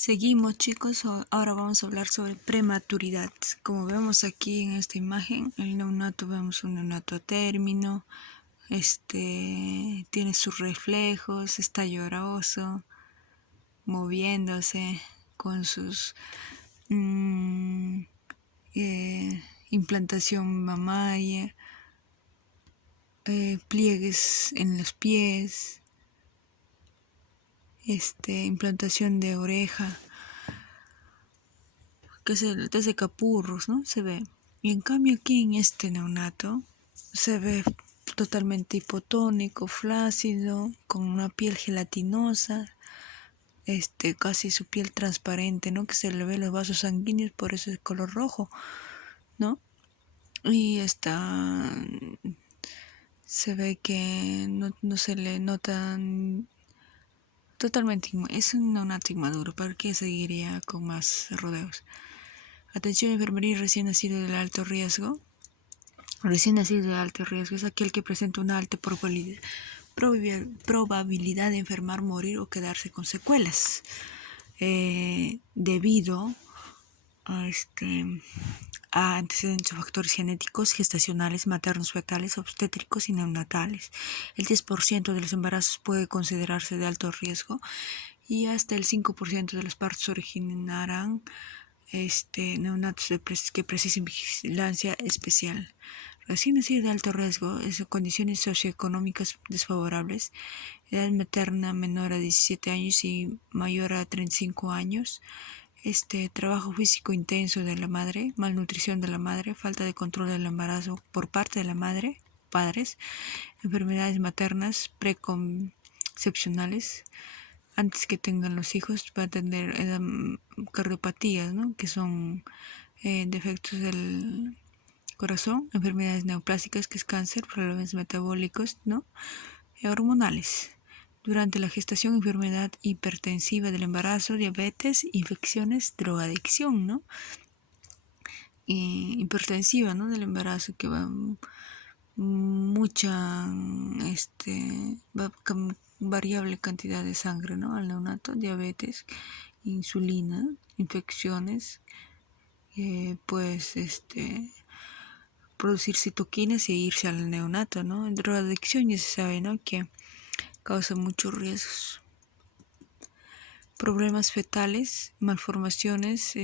Seguimos, chicos. Ahora vamos a hablar sobre prematuridad. Como vemos aquí en esta imagen, el neonato, vemos un neonato a término, tiene sus reflejos, está lloroso, moviéndose con sus implantación mamaria, pliegues en los pies, implantación de oreja, que es el test de Capurros, ¿no? Se ve. Y en cambio aquí en este neonato se ve totalmente hipotónico, flácido, con una piel gelatinosa, casi su piel transparente, ¿no? Que se le ve los vasos sanguíneos, por eso es de color rojo, ¿no? Y se ve que no se le nota totalmente, es un neonato inmaduro. ¿Para qué seguiría con más rodeos? Atención, enfermería recién nacido de alto riesgo. Recién nacido de alto riesgo es aquel que presenta una alta probabilidad de enfermar, morir o quedarse con secuelas debido a antecedentes o factores genéticos, gestacionales, maternos, fetales, obstétricos y neonatales. El 10% de los embarazos puede considerarse de alto riesgo y hasta el 5% de los partos originarán neonatos que precisen vigilancia especial. Recién nacido de alto riesgo es condiciones socioeconómicas desfavorables, edad materna menor a 17 años y mayor a 35 años, trabajo físico intenso de la madre, malnutrición de la madre, falta de control del embarazo por parte de la madre, padres, enfermedades maternas preconcepcionales. Antes que tengan los hijos va a tener cardiopatías, ¿no? Que son defectos del corazón, enfermedades neoplásicas, que es cáncer, problemas metabólicos, ¿no? Hormonales. Durante la gestación, enfermedad hipertensiva del embarazo, diabetes, infecciones, drogadicción, ¿no? Y hipertensiva, ¿no? Del embarazo, que va mucha, variable cantidad de sangre, ¿no? Al neonato, diabetes, insulina, infecciones, producir citoquinas e irse al neonato, ¿no? En drogadicción ya se sabe, ¿no? Que causa muchos riesgos. Problemas fetales, malformaciones,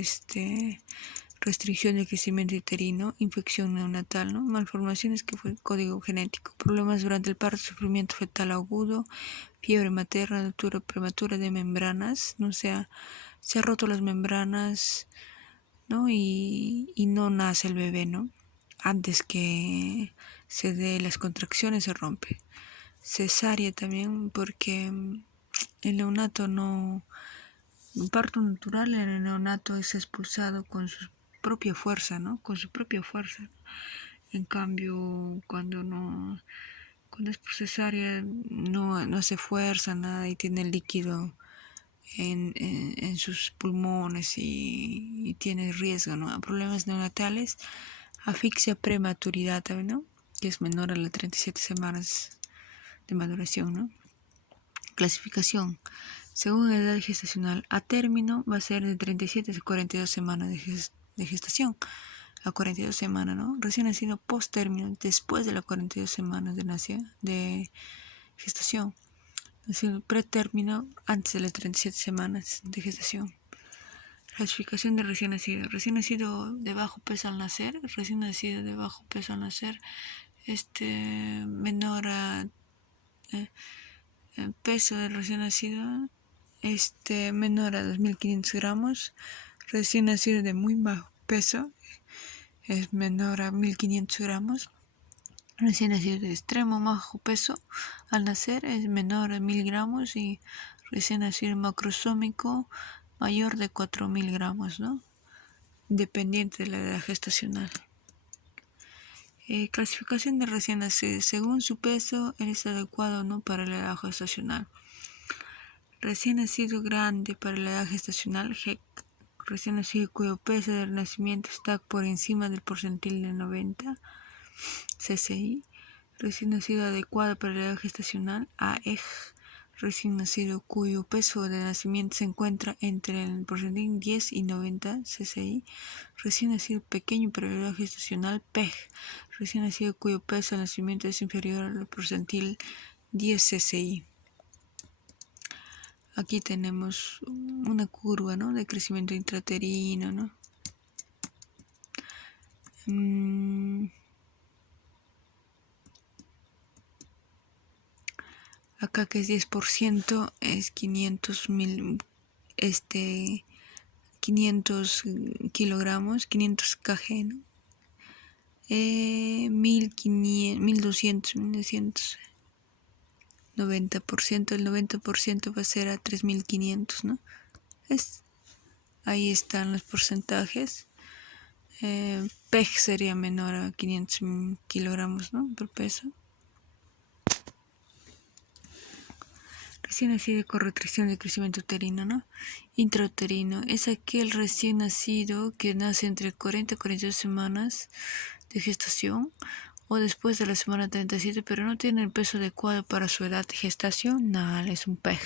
restricción de crecimiento uterino, infección neonatal, ¿no? Malformaciones que fue código genético, problemas durante el parto, sufrimiento fetal agudo, fiebre materna, ruptura prematura de membranas, ¿no? Se ha roto las membranas, ¿no? Y no nace el bebé, ¿no? Antes que se dé las contracciones se rompe. Cesárea también, porque el neonato no... En parto natural, el neonato es expulsado con su propia fuerza, ¿no? Con su propia fuerza. En cambio, cuando es por cesárea, no hace fuerza, nada, y tiene líquido en sus pulmones y tiene riesgo, ¿no? Problemas neonatales, asfixia prematuridad, ¿no? Que es menor a las 37 semanas de maduración, ¿no? Clasificación. Según la edad gestacional, a término va a ser de 37 a 42 semanas de gestación. A 42 semanas, ¿no? Recién nacido post término, después de las 42 semanas de gestación. Es decir, pretérmino antes de las 37 semanas de gestación. Clasificación de recién nacido. Recién nacido de bajo peso al nacer. Recién nacido de bajo peso al nacer. Menor a peso del recién nacido. Menor a 2.500 gramos. Recién nacido de muy bajo peso. Es menor a 1.500 gramos. Recién nacido de extremo bajo peso al nacer es menor a 1.000 gramos y recién nacido macrosómico mayor de 4.000 gramos, ¿no? Dependiente de la edad gestacional. Clasificación de recién nacido. Según su peso, él es adecuado, ¿no? Para la edad gestacional. Recién nacido grande para la edad gestacional, GEC. Recién nacido cuyo peso del nacimiento está por encima del porcentil de 90, CCI. Recién nacido adecuado para la edad gestacional, AEG. recién nacido cuyo peso de nacimiento se encuentra entre el porcentil 10 y 90 cci. Recién nacido pequeño periodo gestacional PEG. Recién nacido cuyo peso de nacimiento es inferior al porcentil 10 cci. Aquí tenemos una curva, ¿no?, de crecimiento intrauterino, ¿no? Acá que es 10% es 500 kilogramos, 500 kg, ¿no? 1500, 1200, 90%, el 90% va a ser a 3500, ¿no? Ahí están los porcentajes. PEG sería menor a 500 kilogramos, ¿no?, por peso. Recién nacido con restricción de crecimiento uterino, ¿no? Intrauterino es aquel recién nacido que nace entre 40 y 42 semanas de gestación o después de la semana 37, pero no tiene el peso adecuado para su edad gestacional, es un PEG.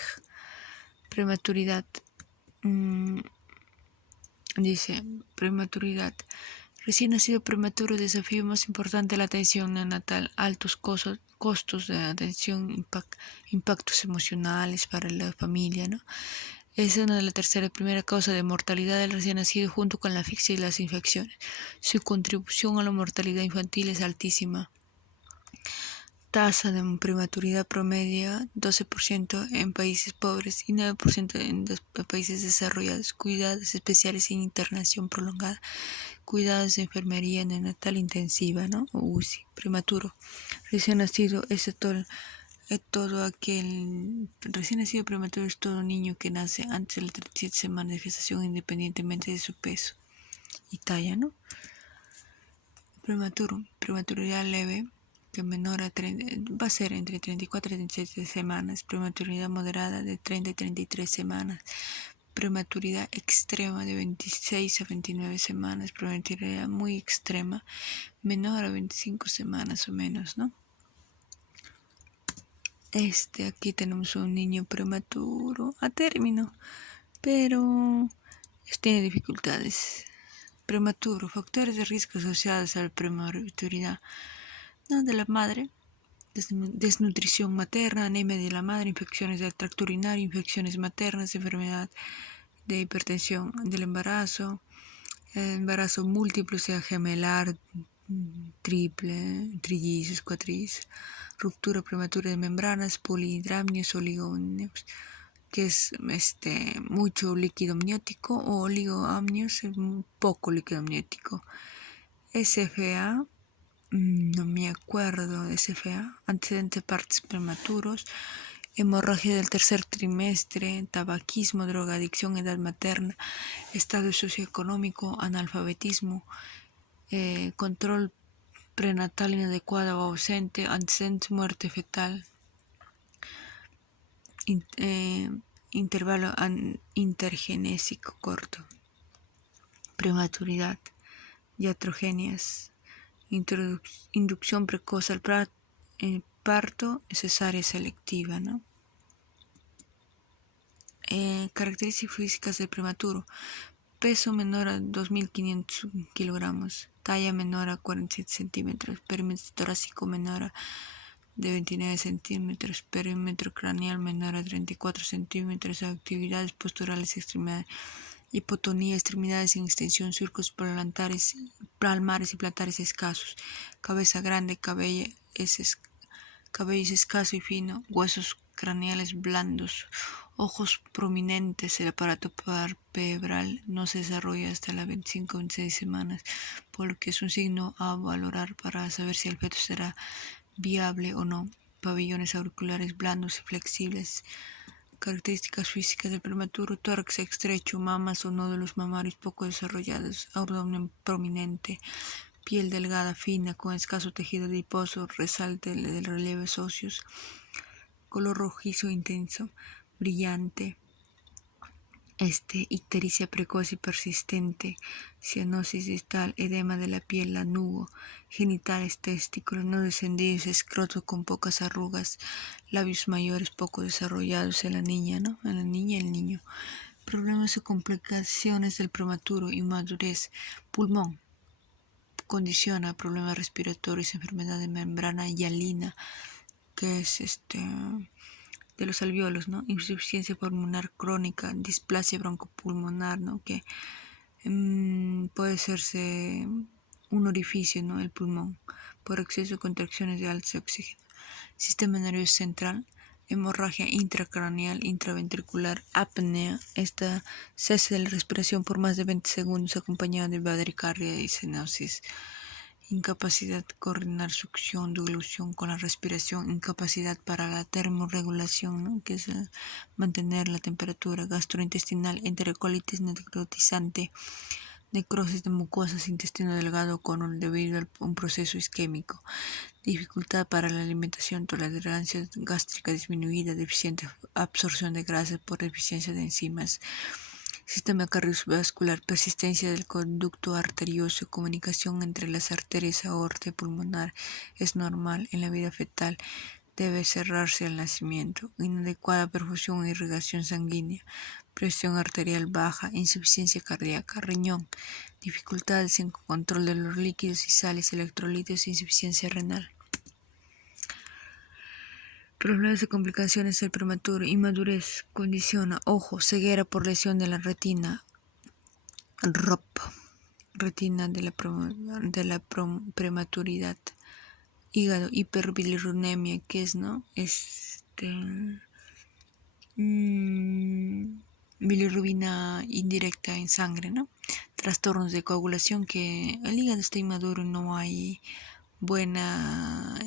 Prematuridad. Dice, prematuridad. Recién nacido prematuro, desafío más importante la atención neonatal, altos costos de atención, impactos emocionales para la familia, ¿no? Es una de la primera causa de mortalidad del recién nacido junto con la asfixia y las infecciones. Su contribución a la mortalidad infantil es altísima. Tasa de prematuridad promedio 12% en países pobres y 9% en países desarrollados. Cuidados especiales en internación prolongada. Cuidados de enfermería neonatal intensiva, ¿no? O UCI. Prematuro. Recién nacido es todo aquel recién nacido prematuro es todo niño que nace antes de las 37 semanas de gestación independientemente de su peso y talla, ¿no? Prematuro. Prematuridad leve que menor a va a ser entre 34 y 37 semanas, prematuridad moderada de 30 y 33 semanas, prematuridad extrema de 26 a 29 semanas, prematuridad muy extrema, menor a 25 semanas o menos, ¿no? Aquí tenemos un niño prematuro a término, pero tiene dificultades. Prematuro, factores de riesgo asociados a la prematuridad, ¿no?, de la madre. Desnutrición materna, anemia de la madre, infecciones del tracto urinario, infecciones maternas, enfermedad de hipertensión del embarazo múltiplo, sea gemelar, triple, trillizos, cuatrillizos, ruptura prematura de membranas, polihidramnios, oligomnios, que es mucho líquido amniótico, o oligoamnios, poco líquido amniótico. SFA, no me acuerdo de SFA, antecedentes partos prematuros, hemorragia del tercer trimestre, tabaquismo, drogadicción, edad materna, estado socioeconómico, analfabetismo, control prenatal inadecuado o ausente, antecedentes muerte fetal, intervalo intergenésico corto, prematuridad, iatrogenias, inducción precoz al parto, cesárea selectiva, ¿no? Características físicas del prematuro: peso menor a 2.500 kilogramos, talla menor a 47 centímetros, perímetro torácico menor a de 29 centímetros, perímetro craneal menor a 34 centímetros, actividades posturales, extremidades, hipotonía, extremidades en extensión, surcos palmares y plantares escasos, cabeza grande, cabello es escaso y fino, huesos craneales blandos, ojos prominentes. El aparato palpebral no se desarrolla hasta las 25 o 26 semanas, por lo que es un signo a valorar para saber si el feto será viable o no. Pabellones auriculares blandos y flexibles. Características físicas del prematuro: tórax estrecho, mamas o nódulos mamarios poco desarrollados, abdomen prominente, piel delgada, fina, con escaso tejido adiposo, resalte del relieves óseos, color rojizo intenso, brillante, ictericia precoz y persistente, cianosis distal, edema de la piel, lanugo, genitales, testículos no descendidos, escroto con pocas arrugas, labios mayores poco desarrollados en la niña, En la niña y el niño. Problemas o complicaciones del prematuro, inmadurez, pulmón, condiciona problemas respiratorios, enfermedad de membrana hialina, que es de los alvéolos, insuficiencia pulmonar crónica, displasia broncopulmonar, que puede hacerse un orificio, el pulmón, por exceso de contracciones de alto oxígeno. Sistema nervioso central, hemorragia intracraneal, intraventricular, apnea, cese de la respiración por más de 20 segundos acompañado de bradicardia y cenosis. Incapacidad de coordinar succión, deglución con la respiración, incapacidad para la termorregulación, que es mantener la temperatura, gastrointestinal, enterocolitis necrotizante, necrosis de mucosas, intestino delgado debido a un proceso isquémico, dificultad para la alimentación, tolerancia gástrica disminuida, deficiente absorción de grasas por deficiencia de enzimas. Sistema cardiovascular, persistencia del conducto arterioso, comunicación entre las arterias aorta y pulmonar es normal en la vida fetal, debe cerrarse al nacimiento, inadecuada perfusión e irrigación sanguínea, presión arterial baja, insuficiencia cardíaca, riñón, dificultades en control de los líquidos y sales, electrolitos e insuficiencia renal. Problemas de complicaciones del prematuro, inmadurez, condiciona, ojo, ceguera por lesión de la retina, ROP, retina de la prematuridad, hígado, hiperbilirubinemia, que es, bilirrubina indirecta en sangre, trastornos de coagulación, que el hígado está inmaduro y no hay buena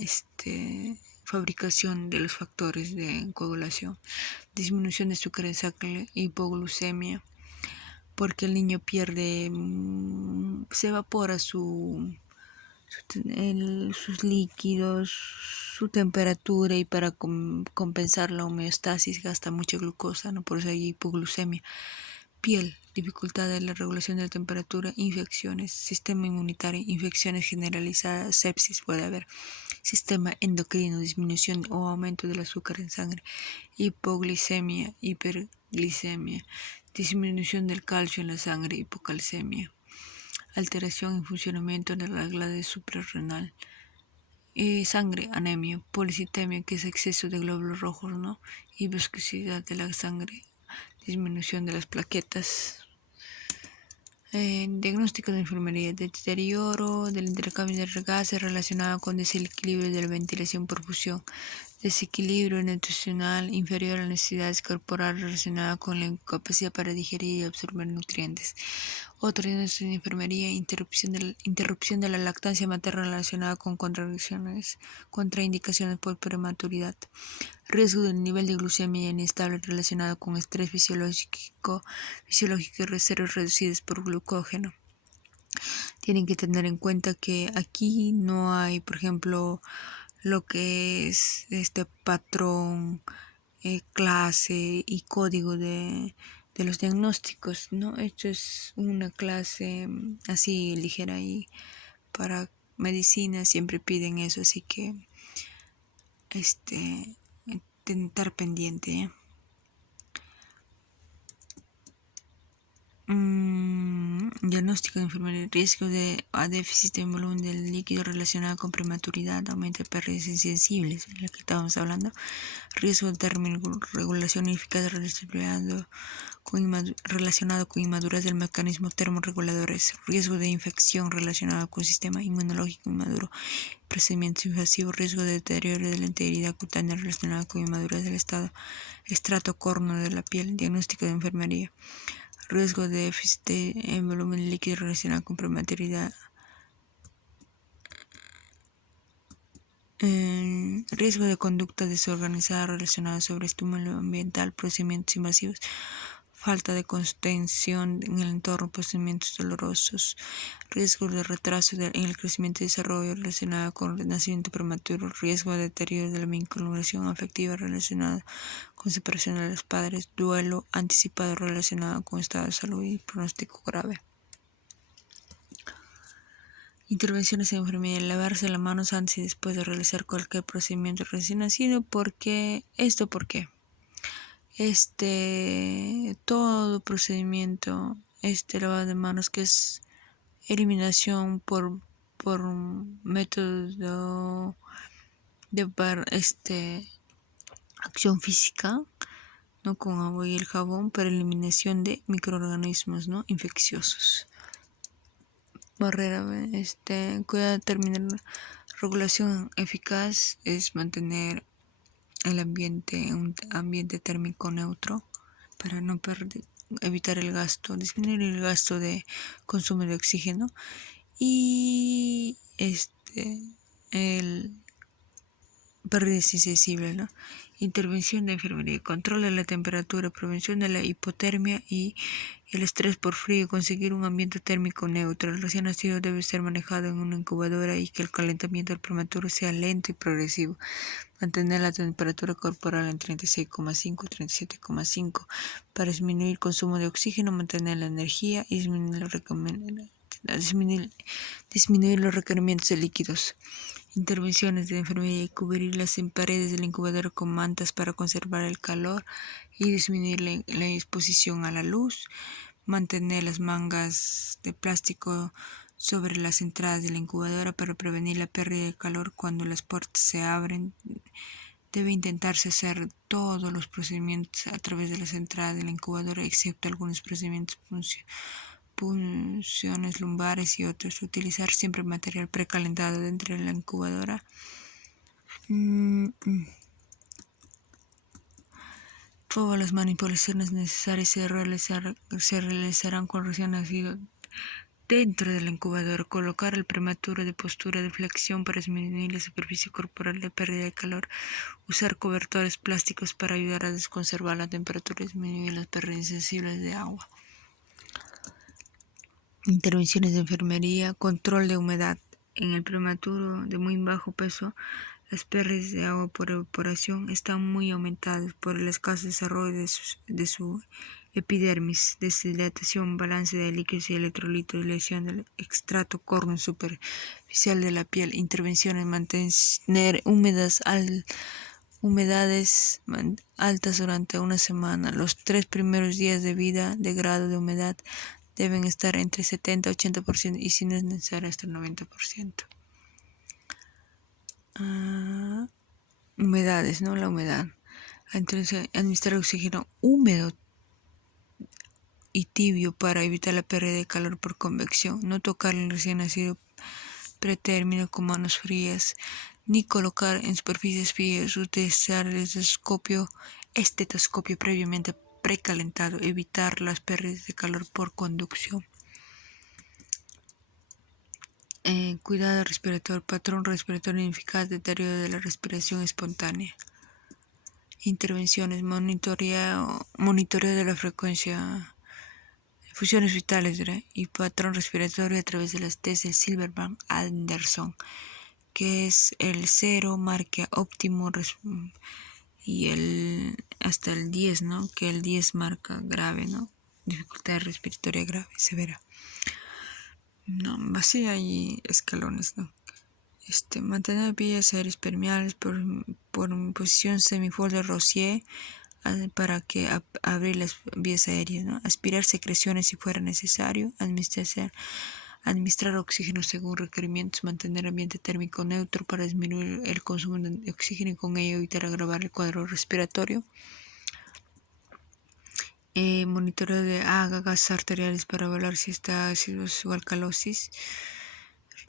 fabricación de los factores de coagulación, disminución de azúcar en sangre, hipoglucemia, porque el niño pierde, se evapora sus líquidos, su temperatura, y para compensar la homeostasis gasta mucha glucosa, por eso hay hipoglucemia. Piel, dificultad de la regulación de la temperatura, infecciones, sistema inmunitario, infecciones generalizadas, sepsis puede haber, sistema endocrino, disminución o aumento del azúcar en sangre, hipoglicemia, hiperglicemia, disminución del calcio en la sangre, hipocalcemia, alteración en funcionamiento de la glándula suprarrenal, sangre, anemia, policitemia, que es exceso de glóbulos rojos, y viscosidad de la sangre, disminución de las plaquetas. Diagnóstico de enfermería, deterioro del intercambio de gases relacionado con desequilibrio de la ventilación-perfusión, desequilibrio nutricional inferior a las necesidades corporales relacionado con la incapacidad para digerir y absorber nutrientes. Otro diagnóstico de enfermería, interrupción de la lactancia materna relacionada con contraindicaciones por prematuridad. Riesgo del nivel de glucemia inestable relacionado con estrés fisiológico y reservas reducidas por glucógeno. Tienen que tener en cuenta que aquí no hay, por ejemplo, lo que es patrón, clase y código de los diagnósticos, Esto es una clase así ligera, y para medicina siempre piden eso, así que estar pendiente. Diagnóstico de enfermedad, riesgo de déficit en volumen del líquido relacionado con prematuridad, aumenta pérdidas insensibles, de la que estábamos hablando, riesgo de termorregulación ineficaz relacionado con inmadurez del mecanismo termorreguladores, riesgo de infección relacionado con sistema inmunológico inmaduro, procedimientos invasivos, riesgo de deterioro de la integridad cutánea relacionado con inmadurez del estrato córneo de la piel, diagnóstico de enfermería, riesgo de déficit en volumen líquido relacionado con prematuridad, riesgo de conducta desorganizada relacionada sobre estímulo ambiental, procedimientos invasivos, falta de contención en el entorno, procedimientos dolorosos, riesgo de retraso en el crecimiento y desarrollo relacionado con el nacimiento prematuro, riesgo de deterioro de la vinculación afectiva relacionada con separación de los padres, duelo anticipado relacionado con estado de salud y pronóstico grave. Intervenciones en enfermería: lavarse las manos antes y después de realizar cualquier procedimiento recién nacido. ¿Por qué? ¿Por qué? Todo procedimiento, lavado de manos, que es eliminación por método de acción física, no con agua y el jabón, para eliminación de microorganismos, ¿no?, infecciosos. Barrera, cuidado de terminar. Regulación eficaz es mantener el ambiente, un ambiente térmico neutro, para no evitar el gasto, disminuir el gasto de consumo de oxígeno, y el pérdida insensible, ¿no? Intervención de enfermería: control de la temperatura, prevención de la hipotermia y el estrés por frío, conseguir un ambiente térmico neutro. El recién nacido debe ser manejado en una incubadora y que el calentamiento del prematuro sea lento y progresivo. Mantener la temperatura corporal en 36,5 y 37,5 para disminuir el consumo de oxígeno, mantener la energía y disminuir los requerimientos de líquidos. Intervenciones de enfermería: cubrir las paredes del incubador con mantas para conservar el calor y disminuir la exposición a la luz. Mantener las mangas de plástico sobre las entradas de la incubadora para prevenir la pérdida de calor cuando las puertas se abren. Debe intentarse hacer todos los procedimientos a través de las entradas de la incubadora, excepto algunos procedimientos punciones lumbares y otros. Utilizar siempre material precalentado dentro de la incubadora. Todas las manipulaciones necesarias se realizarán con recién nacido dentro de la incubadora. Colocar al prematuro de postura de flexión para disminuir la superficie corporal de pérdida de calor. Usar cobertores plásticos para ayudar a desconservar la temperatura y disminuir las pérdidas sensibles de agua. Intervenciones de enfermería: control de humedad. En el prematuro de muy bajo peso, las pérdidas de agua por evaporación están muy aumentadas por el escaso desarrollo de su epidermis, deshidratación, balance de líquidos y electrolitos, lesión del extracto córneo superficial de la piel. Intervenciones: mantener humedades altas durante una semana. Los 3 primeros días de vida de grado de humedad deben estar entre 70 y 80% y, si no es necesario, hasta el 90%. Humedades, ¿no? La humedad. Entonces, administrar oxígeno húmedo y tibio para evitar la pérdida de calor por convección. No tocar el recién nacido pretérmino con manos frías, ni colocar en superficies frías. Utilizar el estetoscopio previamente precalentado. Evitar las pérdidas de calor por conducción. Cuidado respiratorio: patrón respiratorio ineficaz, deterioro de la respiración espontánea. Intervenciones: monitoreo de la frecuencia, funciones vitales y patrón respiratorio a través de las test de Silverman-Anderson, que es el 0 marca óptimo y hasta el 10, ¿no? Que el 10 marca grave, ¿no? Dificultad respiratoria grave, severa. No, así hay escalones, ¿no? Mantener vías aéreas permeables por posición semifold de Rozier para que abrir las vías aéreas, ¿no? Aspirar secreciones si fuera necesario. Administrar oxígeno según requerimientos. Mantener ambiente térmico neutro para disminuir el consumo de oxígeno y con ello evitar agravar el cuadro respiratorio. Monitoreo de gases arteriales para evaluar si está acidosis o alcalosis.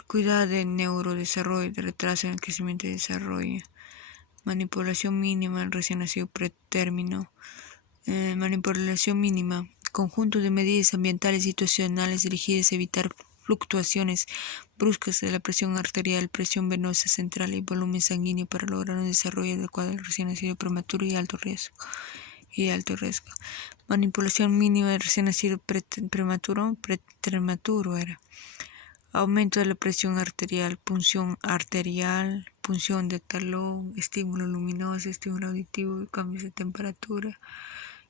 Cuidado de neurodesarrollo, de retraso en el crecimiento y desarrollo. Manipulación mínima en recién nacido pretérmino. Manipulación mínima: conjunto de medidas ambientales y situacionales dirigidas a evitar fluctuaciones bruscas de la presión arterial, presión venosa central y volumen sanguíneo para lograr un desarrollo adecuado del recién nacido prematuro y alto riesgo. y alto riesgo. Manipulación mínima de recién nacido prematuro era. Aumento de la presión arterial, punción de talón, estímulo luminoso, estímulo auditivo, cambios de temperatura,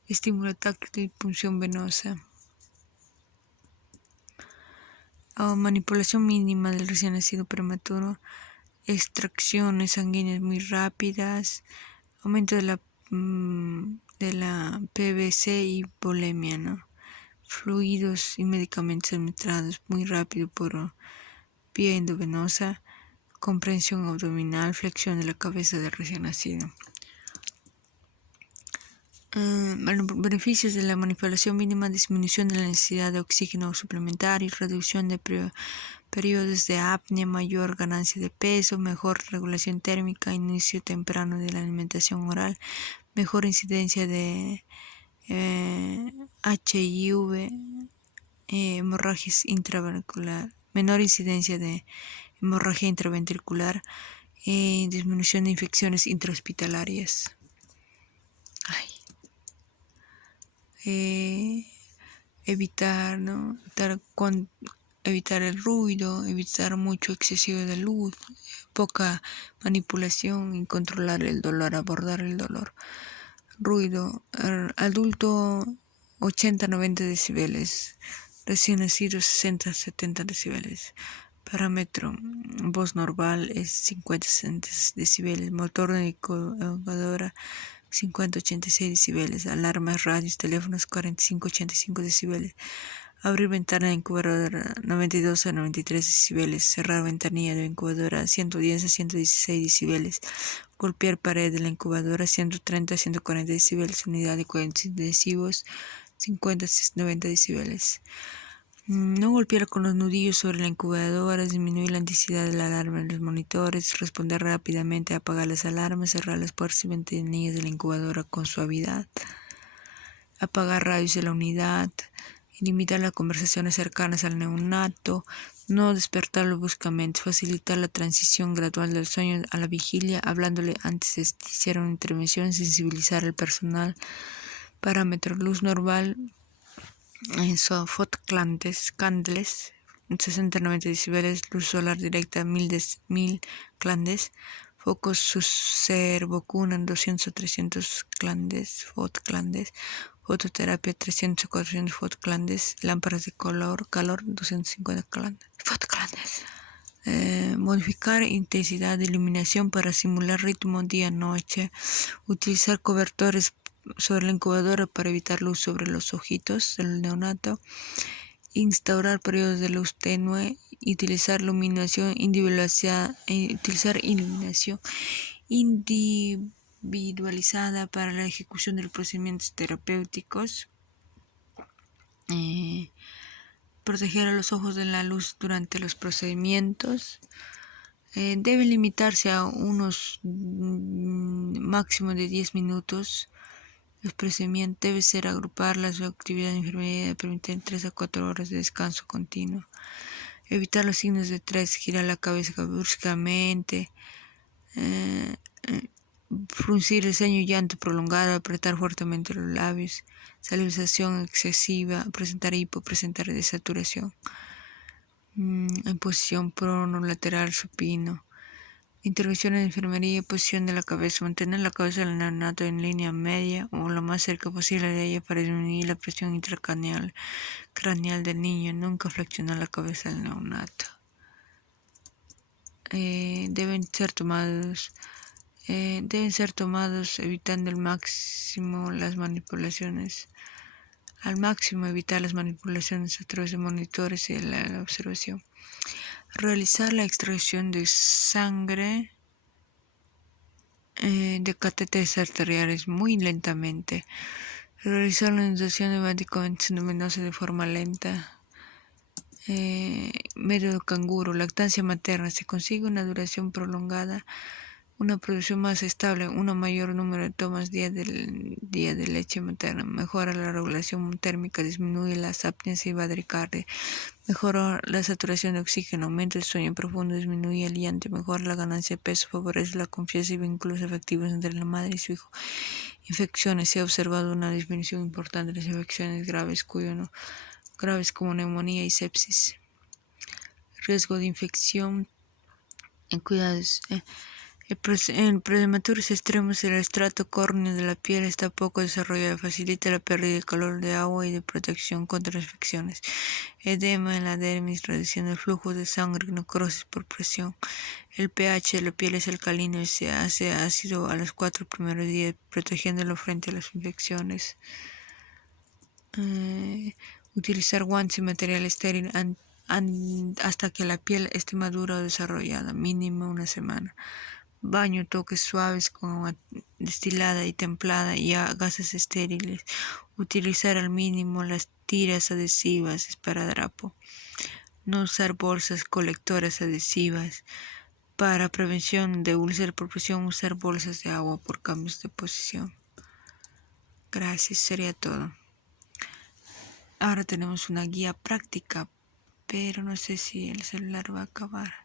estímulo táctil, punción venosa. Manipulación mínima del recién nacido prematuro, extracciones sanguíneas muy rápidas, aumento de la PVC y volemia, ¿no? Fluidos y medicamentos administrados muy rápido por vía endovenosa, comprensión abdominal, flexión de la cabeza del recién nacido. Beneficios de la manipulación mínima: disminución de la necesidad de oxígeno suplementario, reducción de periodos de apnea, mayor ganancia de peso, mejor regulación térmica, inicio temprano de la alimentación oral, mejor incidencia de HIV, hemorragias intraventricular, menor incidencia de hemorragia intraventricular, disminución de infecciones intrahospitalarias. Evitar, ¿no? Evitar el ruido, evitar mucho excesivo de luz, poca manipulación y controlar el dolor, abordar el dolor. Ruido, adulto 80-90 decibeles, recién nacido 60-70 decibeles. Parámetro, voz normal es 50-60 decibeles, motor de incubadora 50-86 decibeles, alarmas, radios, teléfonos 45-85 decibeles, abrir ventana de incubadora 92-93 decibeles, cerrar ventanilla de incubadora 110-116 decibeles, golpear pared de la incubadora 130-140 decibeles, unidad de cuidados intensivos 50-90 decibeles. No golpear con los nudillos sobre la incubadora, disminuir la intensidad de la alarma en los monitores, responder rápidamente a apagar las alarmas, cerrar las puertas y ventanillas de la incubadora con suavidad, apagar radios de la unidad, limitar las conversaciones cercanas al neonato, no despertarlo bruscamente, facilitar la transición gradual del sueño a la vigilia, hablándole antes de iniciar una intervención, sensibilizar al personal. Parámetro, luz normal, candles 60-90 decibeles, luz solar directa 1000 candles, focos Servocuna 200-300 candles, fototerapia 300-400 candles, lámparas de calor 250 candles. Modificar intensidad de iluminación para simular ritmo día-noche, utilizar cobertores sobre la incubadora para evitar luz sobre los ojitos del neonato, instaurar periodos de luz tenue, utilizar iluminación individualizada para la ejecución de los procedimientos terapéuticos, proteger a los ojos de la luz durante los procedimientos. Debe limitarse a unos máximo de 10 minutos. Los procedimientos debe ser agrupar las actividades de enfermería y permitir 3 a 4 horas de descanso continuo. Evitar los signos de estrés, girar la cabeza bruscamente, fruncir el ceño, llanto prolongado, apretar fuertemente los labios, salivación excesiva, presentar hipo, presentar desaturación. En posición pronolateral supino. Intervención en enfermería, posición de la cabeza, mantener la cabeza del neonato en línea media o lo más cerca posible de ella para disminuir la presión intracraneal del niño, nunca flexionar la cabeza del neonato. Deben ser tomados evitando al máximo las manipulaciones. Evitar las manipulaciones a través de monitores y la observación. Realizar la extracción de sangre de catéteres arteriales muy lentamente. Realizar la inundación de medicamentos endovenosos de forma lenta. Método canguro, lactancia materna. Se consigue una duración prolongada, una producción más estable, un mayor número de tomas día de leche materna. Mejora la regulación térmica, disminuye las apneas y bradicardia. Mejora la saturación de oxígeno, aumenta el sueño profundo, disminuye el llanto, mejora la ganancia de peso, favorece la confianza y vínculos afectivos entre la madre y su hijo. Infecciones. Se ha observado una disminución importante de las infecciones graves, graves como neumonía y sepsis. Riesgo de infección en cuidados. En prematuros extremos, el estrato córneo de la piel está poco desarrollado, facilita la pérdida de calor de agua y de protección contra infecciones. Edema en la dermis, reduciendo el flujo de sangre, necrosis por presión. El pH de la piel es alcalino y se hace ácido a los 4 primeros días, protegiéndolo frente a las infecciones. Utilizar guantes y material estéril hasta que la piel esté madura o desarrollada, mínimo una semana. Baño, toques suaves con agua destilada y templada y gasas estériles. Utilizar al mínimo las tiras adhesivas, esparadrapo. No usar bolsas colectoras adhesivas. Para prevención de úlceras por presión, usar bolsas de agua por cambios de posición. Gracias, sería todo. Ahora tenemos una guía práctica, pero no sé si el celular va a acabar.